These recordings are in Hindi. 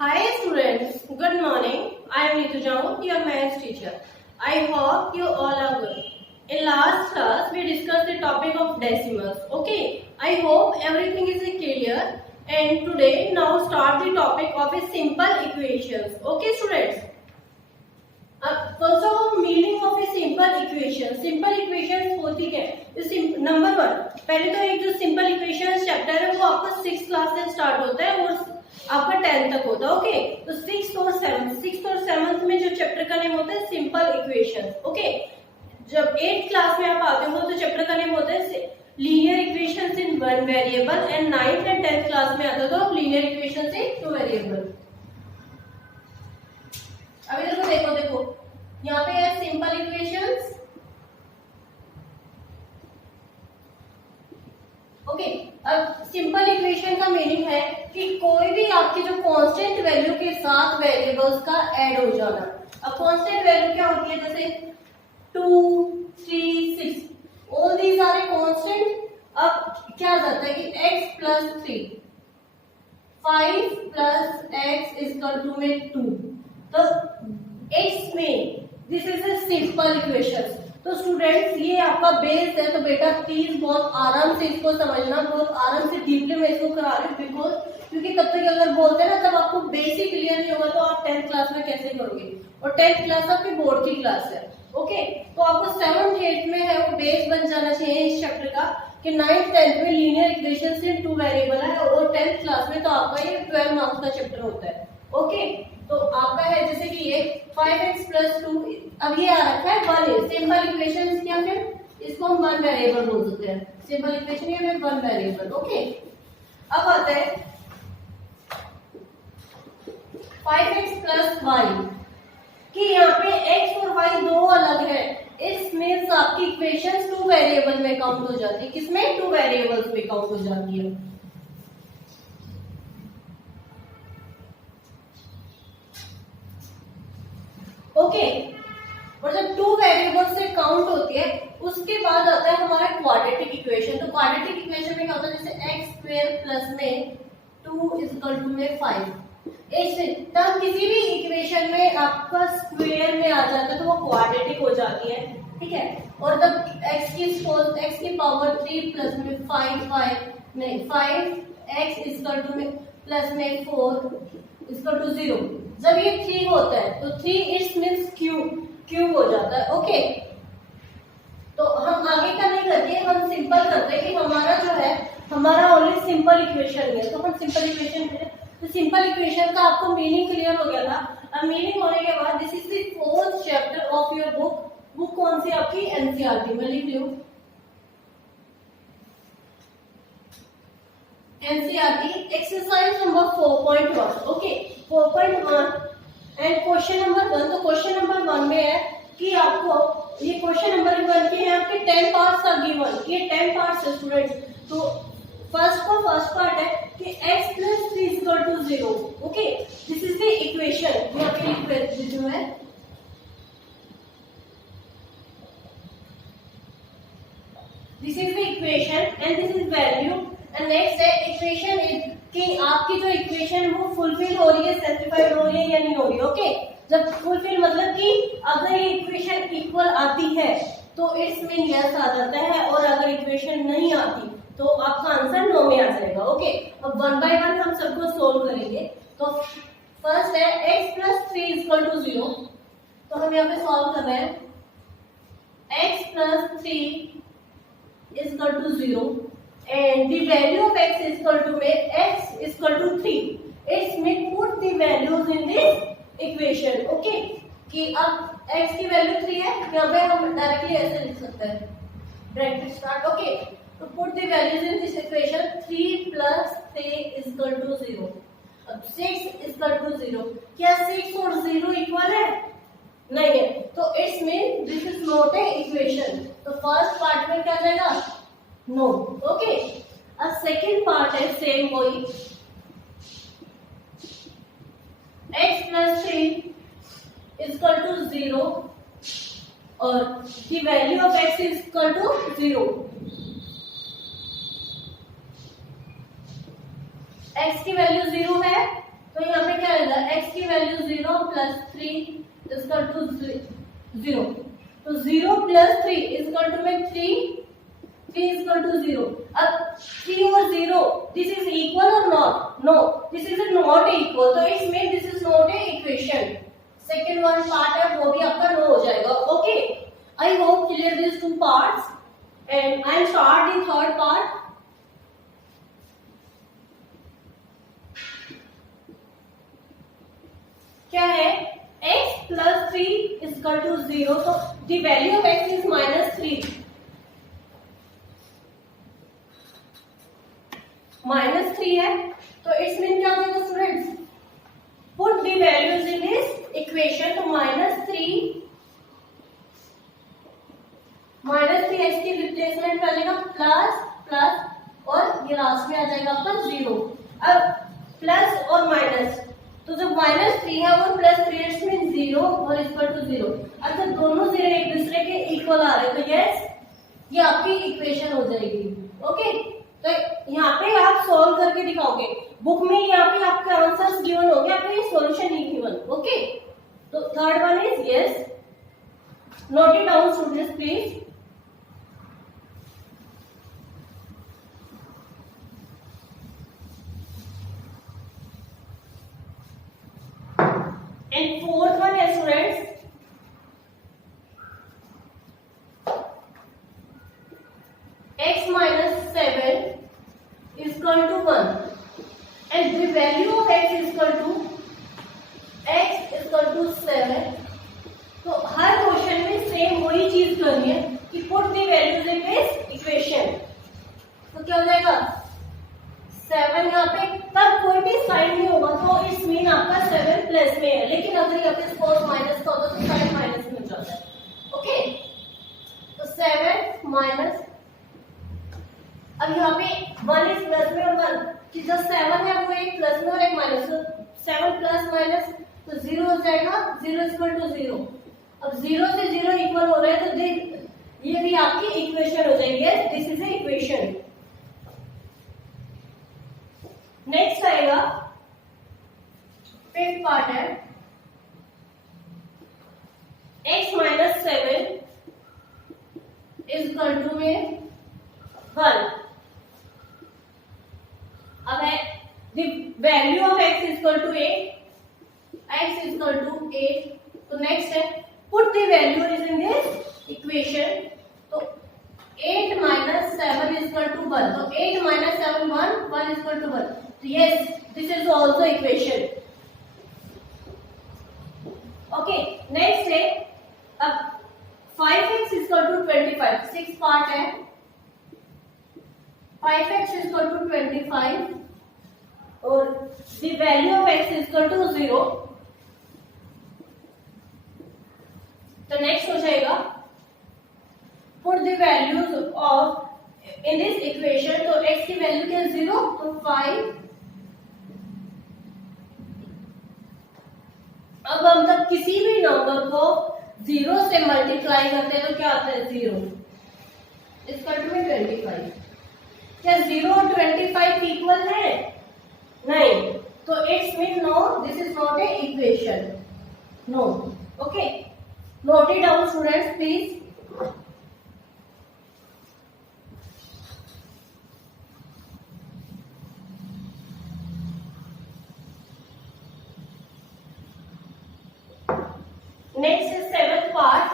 Hi students, good morning. I am Neetu Jaun, your maths teacher. I hope you all are good. In last class, we discussed the topic of decimals. Okay, I hope everything is clear. And today, now start the topic of a simple equations. Okay, students. First of all, meaning of a simple equation. Simple equations होती क्या है? नंबर वन, पहले तो एक जो सिंपल इक्वेशन चैप्टर है वो आपका 6th क्लास से स्टार्ट होता है और आपका 10th तक होता है. ओके, तो 6th और 7th में जो चैप्टर का नेम होता है सिंपल इक्वेशन. ओके, जब 8th क्लास में आप आते हो तो चैप्टर का नेम होता है linear equations in one variable and 9th and 10th class में आता है तो लीनियर इक्वेशंस इन टू वेरिएबल. अब इधर को देखो यहाँ पे है सिंपल इक्वेशंस. ओके, अब सिंपल इक्वेशन का मीनिंग है कि कोई भी आपकी जो कांस्टेंट वैल्यू के साथ वेरिएबल्स का ऐड हो जाना. अब कांस्टेंट वैल्यू क्या होती है? जैसे 2, 3, 6, all these are a constant. अब क्या आ जाता है कि x plus 3, 5 plus x is equal to में 2. तो x में this is a simple equation. तो स्टूडेंट्स ये आपका बेस है, तो बेटा प्लीज बहुत आराम से इसको समझना, बहुत आराम से डीपली मैं इसको करा रही हूँ बिकॉज क्योंकि तब तक अगर बोलते हैं ना तब आपको बेसिक क्लियर नहीं होगा तो आप 10th क्लास में कैसे करोगे. और 10th क्लास आपकी बोर्ड की क्लास है. ओके, तो आपको 7th 8th में है वो बेस बन जाना चाहिए इस चैप्टर का कि 9th 10th में linear equation in two variable है और 10th क्लास में तो आपका ये 12 मार्क्स का चैप्टर होता है. ओके, तो आपका है जैसे कि ये 5x प्लस 2, अब ये आ रखा है 1 सिंपल इक्वेशन या फिर इसको हम वन वेरिएबल बोल सकते हैं. सिंपल इक्वेशन या फिर वन वेरिएबल. ओके, अब आता है 5x प्लस y कि यहाँ पे x और y दो अलग है. इट मीन्स आपकी इक्वेशन टू वेरिएबल में काउंट हो जाती है. किसमें? टू वेरिएबल्स में काउंट हो जाती है. ओके, और जब टू वेरिएबल से काउंट होती है उसके बाद आता है हमारा क्वाड्रेटिक इक्वेशन. तो क्वाड्रेटिक इक्वेशन में क्या होता है? जैसे x स्क्वायर प्लस में 2 इज इक्वल टू में 5. तब किसी भी इक्वेशन में आपका स्क्वायर में आ जाता है तो वो क्वाड्रेटिक हो जाती है. ठीक है, और तब x की पावर 3 प्लस में 5x इज इक्वल टू में प्लस में 4 इज इक्वल टू 0. जब ये 3 होता है तो 3 इट्स मींस क्यूब हो जाता है. ओके, तो हम आगे का नहीं करके हम सिंपल करते हैं कि हमारा जो है हमारा ओनली सिंपल इक्वेशन है तो हम सिंपल इक्वेशन करें. तो सिंपल इक्वेशन का आपको मीनिंग क्लियर हो गया था. अब मीनिंग होने के बाद this is the 4th chapter of your book. Book कौन सी आपकी? एनसीईआरटी में लिख लो NCERT exercise number 4.1. Okay, 4.1 and question number 1. तो क्वेश्चन नंबर 1 में है कि आपको ये क्वेश्चन नंबर 1 के हैं आपके 10 पार्ट्स आर गिवन. ये 10 पार्ट्स है स्टूडेंट्स. तो फर्स्ट पार्ट है कि x plus 3 is equal to 0. Okay, this is the equation. यहाँ पे जो है this is the equation and this is value. And next है इक्वेशन कि आपकी जो इक्वेशन है वो फुलफिल हो रही है, सेटिस्फाइड हो रही है या नहीं हो रही है. ओके, जब फुलफिल मतलब कि अगर ये इक्वेशन इक्वल आती है तो इट्स मीन यस आ जाता है और अगर इक्वेशन नहीं आती तो आपका आंसर नो में आ जाएगा. ओके, अब 1 बाय 1 हम सबको सोल्व करेंगे. तो फर्स्ट है x plus 3 is equal to 0. तो हम यहाँ पे सॉल्व कर रहे हैं. x plus 3 is equal to 0 and the value of x is equal to x is equal to 3. It's mean put the values in this equation. Okay, कि अब x की वैल्यू 3 है, यहाँ पे हम डायरेक्टली ऐसे लिख सकते हैं ब्रैकेट स्टार्ट. ओके, तो put the values in this equation. 3 plus 3 is equal to 0. अब 6 is equal to 0. क्या 6 और 0 इक्वल है? नहीं है. तो it's mean this is not a equation. तो फर्स्ट पार्ट में क्या जाएगा? नो. ओके, अब सेकेंड पार्ट है सेम वही x plus 3 is equal to 0 और the value of x is equal to 0. x की वैल्यू 0 है तो यहाँ पे क्या आएगा, x की वैल्यू 0 प्लस 3 इक्वल टू 0, तो 0 प्लस 3 इक्वल टू में 3 इक्वल टू 0। अब 3 और 0 दिस इज इक्वल और not, no this is not equal, तो it's mean this is not a equation. Second one part है वो भी आपका नो हो जाएगा। Okay, I hope clear this two parts and I am start in third part. क्या है, x प्लस 3 इक्वल टू 0, तो the value of x is -3, -3 है, तो इट्स मीन क्या हो जाएगा students, put the values in this equation, तो -3 x की रिप्लेसमेंट कर लेगा प्लस प्लस और ये लास्ट में आ जाएगा आपका 0। अब प्लस और माइनस, तो जब -3 है और +3 इट्स मीन 0 और इक्वल टू 0। अगर दोनों जीरो एक दूसरे के इक्वल आ रहे हैं तो यस ये आपकी इक्वेशन हो जाएगी। ओके, तो यहाँ पे आप सॉल्व करके दिखाओगे, बुक में यहाँ पे आपके आंसर्स गिवन होंगे, आपको ये सॉल्यूशन नहीं गिवन। ओके, तो third one is yes, note it down students please. And fourth one is students, x minus 7 is equal to 1 and the value of x is equal to 7। तो हर क्वेश्चन में सेम वही चीज करनी है कि put the values in this equation. तो क्या हो जाएगा 7, यहाँ पे तब कोई भी साइन नहीं होगा तो इट्स मीन आपका 7 प्लस में है, लेकिन अगर यहाँ पे सपोज माइनस का होता तो साइन माइनस में हो जाता है। ओके, तो 7 माइनस, अब यहाँ पे 1 इज प्लस में और 1 कि जो 7 है वो एक प्लस में और एक माइनस, तो 7 प्लस माइनस तो 0 हो जाएगा, 0 इक्वल टू 0। अब 0 से 0 इक्वल हो रहा है तो ये भी आपकी इक्वेशन हो जाएगी, this is a equation. Next आएगा फिफ्थ पार्ट है, x minus 7 is equal to में 1। अब है the value of x is equal to 8, x is equal to 8। तो नेक्स्ट है put the value is in this equation, तो 8 माइनस 7 इज इक्वल टू 1, तो 8 minus 7 1 is equal to 1। Yes, this is also equation. Okay, next है अब 5x is equal to 25, 6 part है, 5x is equal to 25 और the value of x is equal to 0। तो नेक्स्ट हो जाएगा put the values of in this equation, तो x की वैल्यू क्या 0, तो 5। अब हम तक किसी भी नंबर को 0 से मल्टीप्लाई करते हैं तो क्या आता है 0 इसका टू में 25। क्या 0 और 25 इक्वल है? नहीं, तो it's mean no, this is not a equation, no. Okay, note it down students please. Next is seventh part,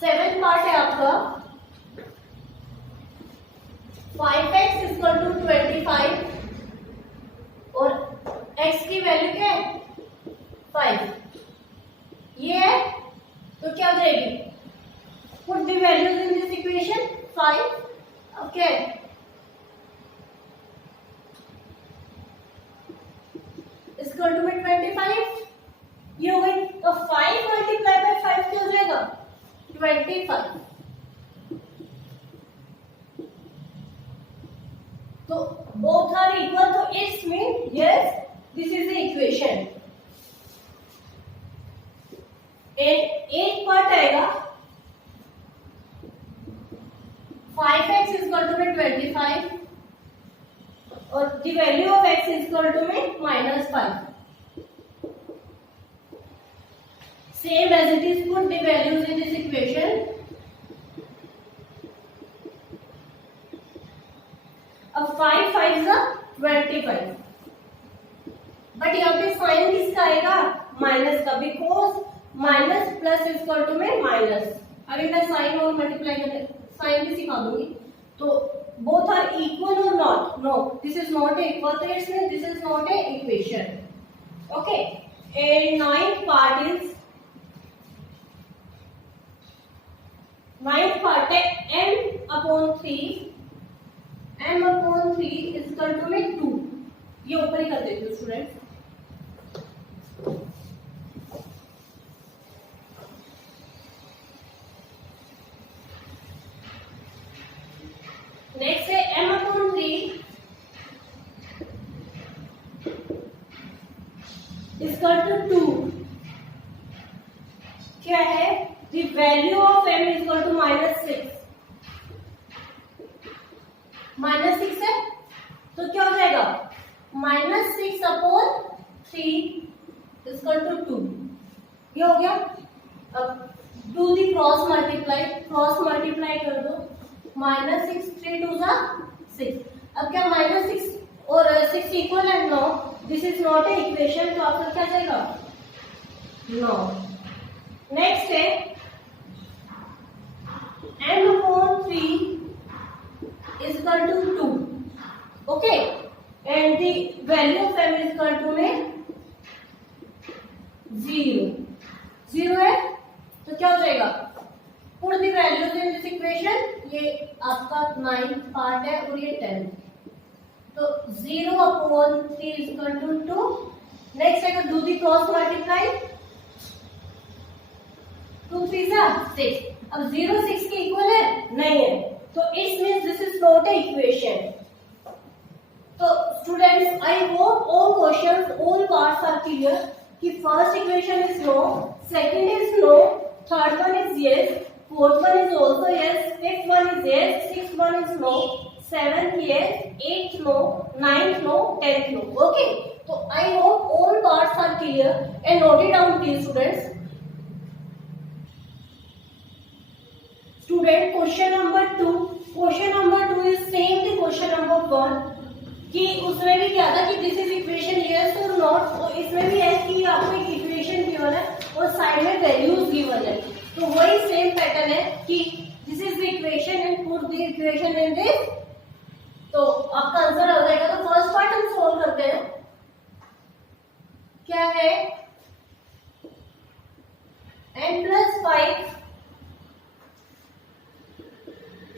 seventh part है आपका 5x इक्वल टू 25 और x की वैल्यू क्या है 5, ये है, तो क्या हो जाएगी put the values in this equation 5। Okay, equal to में 25 ये हो गई, तो 5 मल्टीप्लाई बाय 5 क्या हो जाएगा 25। तो both are equal, तो it's mean yes this is the equation. एक पार्ट आएगा 5x इक्वल टू में 25 और the value of x is equal to में -5. Same as it is, put the values in this equation. अब 5 5 25, बट यहाँ पे साइन किसका आएगा? माइनस का, because minus plus is equal to में माइनस. अभी मैं साइन और मल्टीप्लाई करके साइन भी सिखा दूंगी. तो बोथ आर इक्वल और not? No, this is not equal, तो it's mean this is not a equation. Okay, and ninth part है m/3. m/3 is equal to में 2. ये ऊपर ही कर देती हूँ स्टूडेंट्स. नेक्स्ट है m/3 इज इक्वल टू 2. क्या है? The value of m is equal to -6. -6 है तो क्या हो जाएगा? -6 अपॉन 3 इक्वल टू 2. ये हो गया. अब डू दी क्रॉस मल्टीप्लाई कर दो. -6 3 2 6. अब क्या -6 और 6 इक्वल है? No, this is not a equation. तो आपका क्या जाएगा? नो. नेक्स्ट है m/3 is equal to 2. Okay, and the value of m is equal to में 0 है तो क्या हो जाएगा? Put the values in this equation. ये आपका 9th पार्ट है और ये 10th. तो 0/3 is equal to 2. नेक्स्ट है डू द क्रॉस मल्टीप्लाई. 2 3 6. अब 0 6 के इक्वल है? नहीं है. तो it's means this is not a equation. तो students, I hope all questions, all parts are clear कि first equation is no, second is no, third one is yes, fourth one is also yes, fifth one is yes, sixth one is no, seventh yes, eighth no, ninth no, 10th no. Okay, तो I hope all parts are clear and note it down please students. Student, question number 2 is same the question number 1 कि उसमें भी क्या था कि दिस इज इक्वेशन यस और नॉट. तो इसमें भी है कि आपको एक इक्वेशन गिवन है और साइड में वैल्यूज गिवन है. तो वही सेम पैटर्न है कि this is the equation and put the equation in this. तो आपका आंसर हो जाएगा. तो फर्स्ट पार्ट हम सॉल्व करते हैं. क्या है? n+5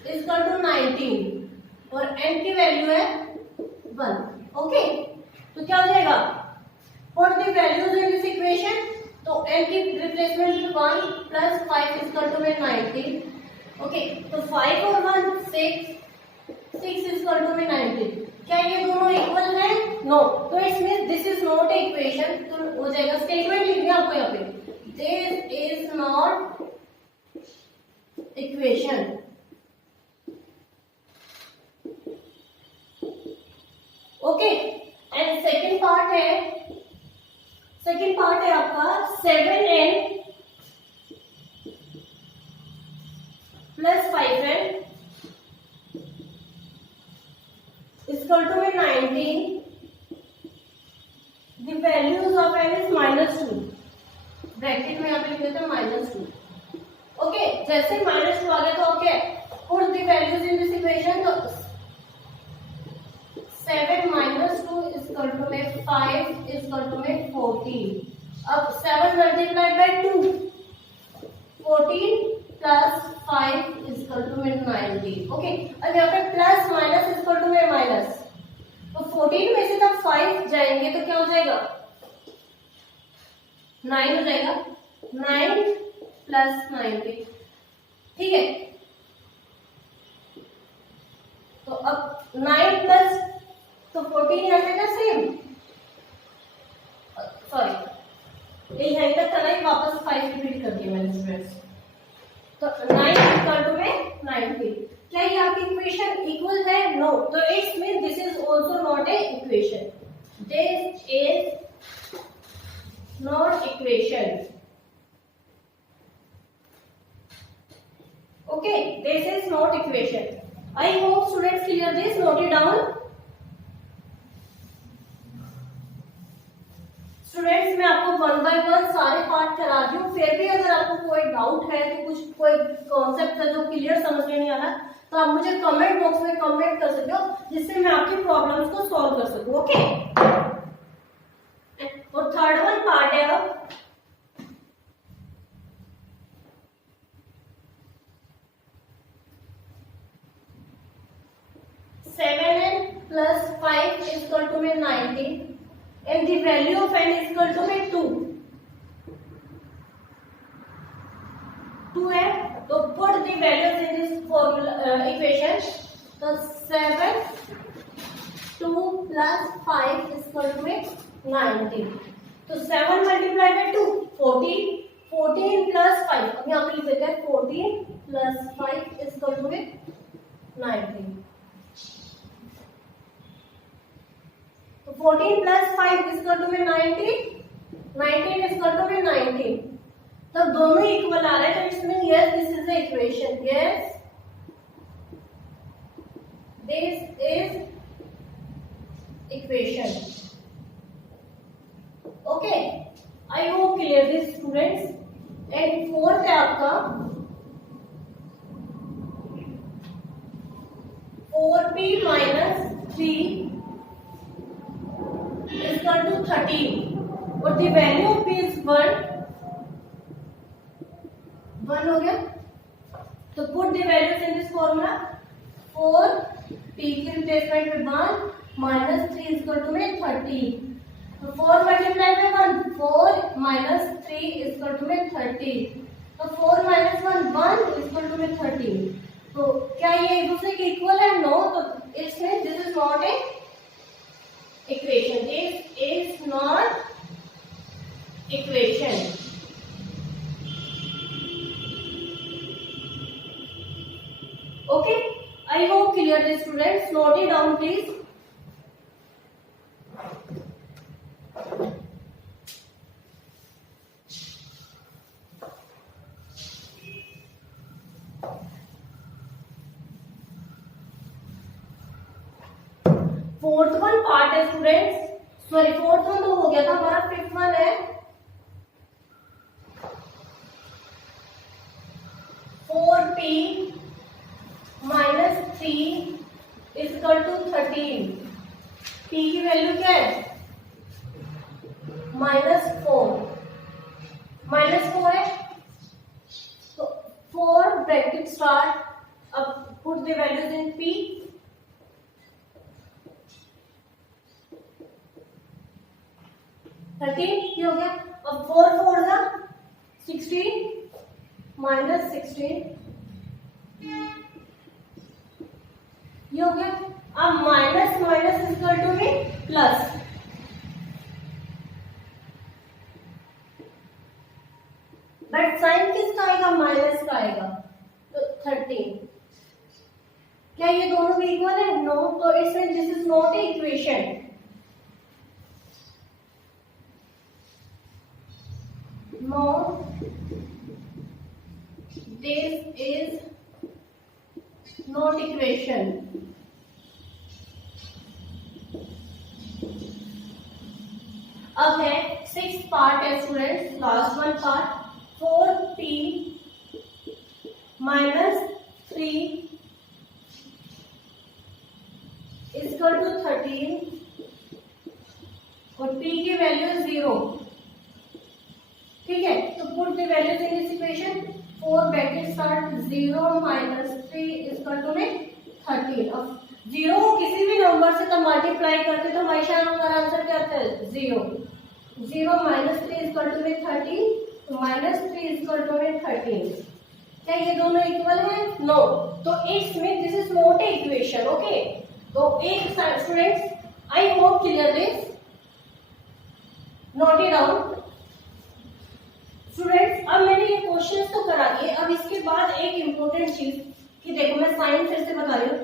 इज इक्वल टू 19 और n की वैल्यू है 1. ओके, तो क्या हो जाएगा? Put the values in this equation. तो n की replacement 1 plus 5 is equal to में 19. ओके, तो 5 और 1 6 इज इक्वल टू में 19. क्या ये दोनों इक्वल है? नो. तो it's means this is not a equation. तो हो जाएगा स्टेटमेंट लिखना आपको यहाँ पे, this is not equation. Okay, and second part है आपका 7n + 5n इक्वल टू में 19. The values of n is -2. Bracket में यहाँ पे लिख देते हैं -2. ओके, जैसे -2 आ गया तो okay, put the values in this equation. तो 7 - 2 इज इक्वल टू में 5 इज इक्वल टू में 14. अब 7 multiplied by 2, 14 plus 5 is equal to में 19. ओके, अब यहाँ पे plus minus is equal to में माइनस. तो 14 में से जब 5 जाएंगे तो क्या हो जाएगा? 9 हो जाएगा. 9 + 90. ठीक है, तो अब 9 प्लस तो 14 यहाँ से सेम, सॉरी ये यहीं तक था ना, वापस 5 रिपीट कर दिया मैंने स्टूडेंट्स. तो 9 इक्वल टू में 90. क्या ये आपकी इक्वेशन इक्वल है? नो, तो it's mean this is also not a equation. This is not equation. Okay, this is not equation. I hope students clear this. Note it down. Students मैं आपको 1 by 1 सारे पार्ट करा रही हूँ. फिर भी अगर आपको कोई डाउट है तो कुछ कोई कॉन्सेप्ट है जो क्लियर समझ में नहीं आ रहा तो आप मुझे कमेंट बॉक्स में कमेंट कर सकते हो जिससे मैं आपकी प्रॉब्लम्स को सॉल्व कर सकूं. ओके, और थर्ड वन पार्ट है अब 7n plus 5 is equal to 90 and the value of n is equal to 2 है. तो put the values in this formula equation. तो 7 2 plus 5 is equal to 90. तो 7 multiplied by 2 14. 14 plus 5 अब यहाँ पे लिख देते हैं 14 plus 5 is equal to 90. 14 plus 5 is equal to 90. 19 is equal to 90. तो दोनों इक्वल आ रहे हैं तो इसमें yes this is the equation. Yes, this is equation. Okay, I hope clear this students. And fourth है आपका 4p minus 3 is equal to 13 और the value of p is 1 हो गया. तो put the values in this formula. 4 p के रिप्लेसमेंट में 1 minus 3 is equal to 30. तो 4 multiplied by 1 4 minus 3 is equal to 30. तो 4 minus 1 is equal to 30. तो क्या ये एक दूसरे के इक्वल है? नो. तो इसमें this is not A equation. This is not equation. Okay, I hope clear this students. Note it down please. Fourth one part है स्टूडेंट्स. सॉरी फोर्थ वन तो हो गया था हमारा. फिफ्थ वन है 4p minus 3 is equal to 13. p की वैल्यू क्या है? -4. -4 है तो 4 ब्रैकेट स्टार्ट. अब put the values in p. 13 ये हो गया. अब 4 4 जा 16 minus 16 ये हो गया. अब minus minus is equal to में प्लस. बट साइन किसका आएगा? माइनस का आएगा. तो 13. क्या ये दोनों भी इक्वल है? नो. तो it's this is not a equation. No, this is not equation. अब है 6th पार्ट है students. Last one part 4p minus 3 is equal to 13 और p की वैल्यू 0. ठीक है. तो put the values in this equation. 4 bracket start 0 minus 3 is equal to 13. अब 0 किसी भी नंबर से तो मल्टीप्लाई करते तो हमेशा हमारा आंसर क्या आता है? 0. 0 minus 3 is equal to 13. तो minus 3 is equal to 13. क्या ये दोनों इक्वल है? नो. तो it's mean this is not a equation. Okay. तो एक students I hope clear this. Note it down students. अब मैंने ये क्वेश्चंस तो करा दिए. अब इसके बाद एक इम्पोर्टेंट चीज कि देखो मैं साइन फिर से बता रही हूँ,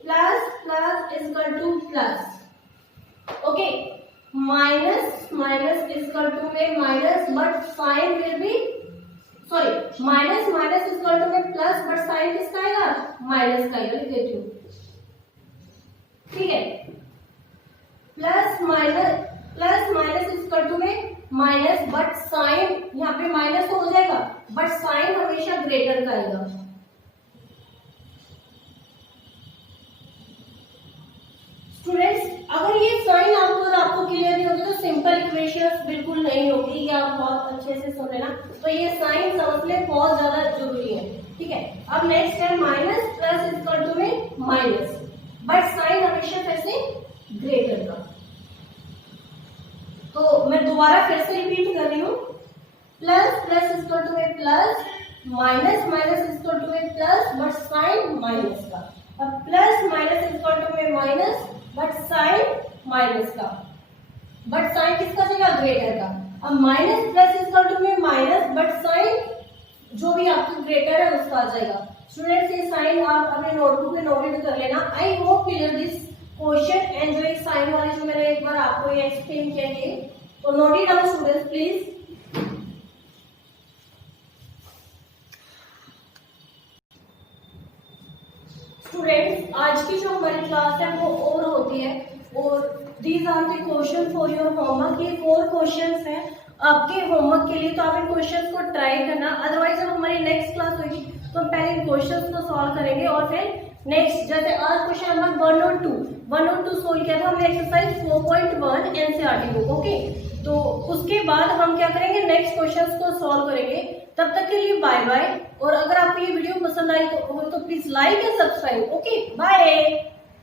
plus plus is equal to plus, okay, minus minus is equal to में minus, but sign will be, sorry, minus minus is equal to में प्लस, बट साइन किसका आएगा, माइनस का आएगा, लिख देती हूँ, ठीक है, plus minus is equal to में माइनस, बट साइन यहाँ पे माइनस तो हो जाएगा, बट साइन हमेशा ग्रेटर का आएगा। स्टूडेंट्स अगर ये साइन आपको क्लियर नहीं होगी तो सिंपल इक्वेशंस बिल्कुल नहीं होगी, ये आप बहुत अच्छे से सुन लेना। तो ये साइन समझने बहुत ज्यादा जरूरी है, ठीक है। अब नेक्स्ट है minus plus is equal to में माइनस, बट साइन हमेशा फिर से ग्रेटर का। तो मैं दोबारा फिर से रिपीट कर रही हूँ, plus plus is equal to में plus, minus minus is equal to में प्लस, बट साइन माइनस का। अब plus minus is equal to में माइनस, बट साइन माइनस का, बट साइन किसका जाएगा, ग्रेटर का। अब minus plus is equal to में माइनस, बट साइन जो भी आपका ग्रेटर है उसका आ जाएगा। स्टूडेंट्स ये साइन आप अपने नोटबुक में नोट कर लेना। आई hope clear this question, and जो एक साइन वाले जो मैंने एक बार आपको ये एक्सप्लेन किया है, तो note it down students please. Students आज की जो हमारी क्लास है वो और होती है, और these are the question for your homework. ये 4 क्वेश्चंस हैं आपके होमवर्क के लिए, तो आप इन क्वेश्चंस को ट्राई करना। अदरवाइज जब हमारी नेक्स्ट क्लास होगी तो हम पहले इन क्वेश्चंस को सॉल्व करेंगे, और फिर नेक्स्ट जैसे आज क्वेश्चन नंबर 1 और 2 सोल्व किया था हमने एक्सरसाइज 4.1 एनसीईआरटी बुक, ओके। तो उसके बाद हम क्या करेंगे, नेक्स्ट क्वेश्चंस को सॉल्व करेंगे। तब तक के लिए बाय बाय, और अगर आपको ये वीडियो पसंद आई तो please like and subscribe, okay, bye.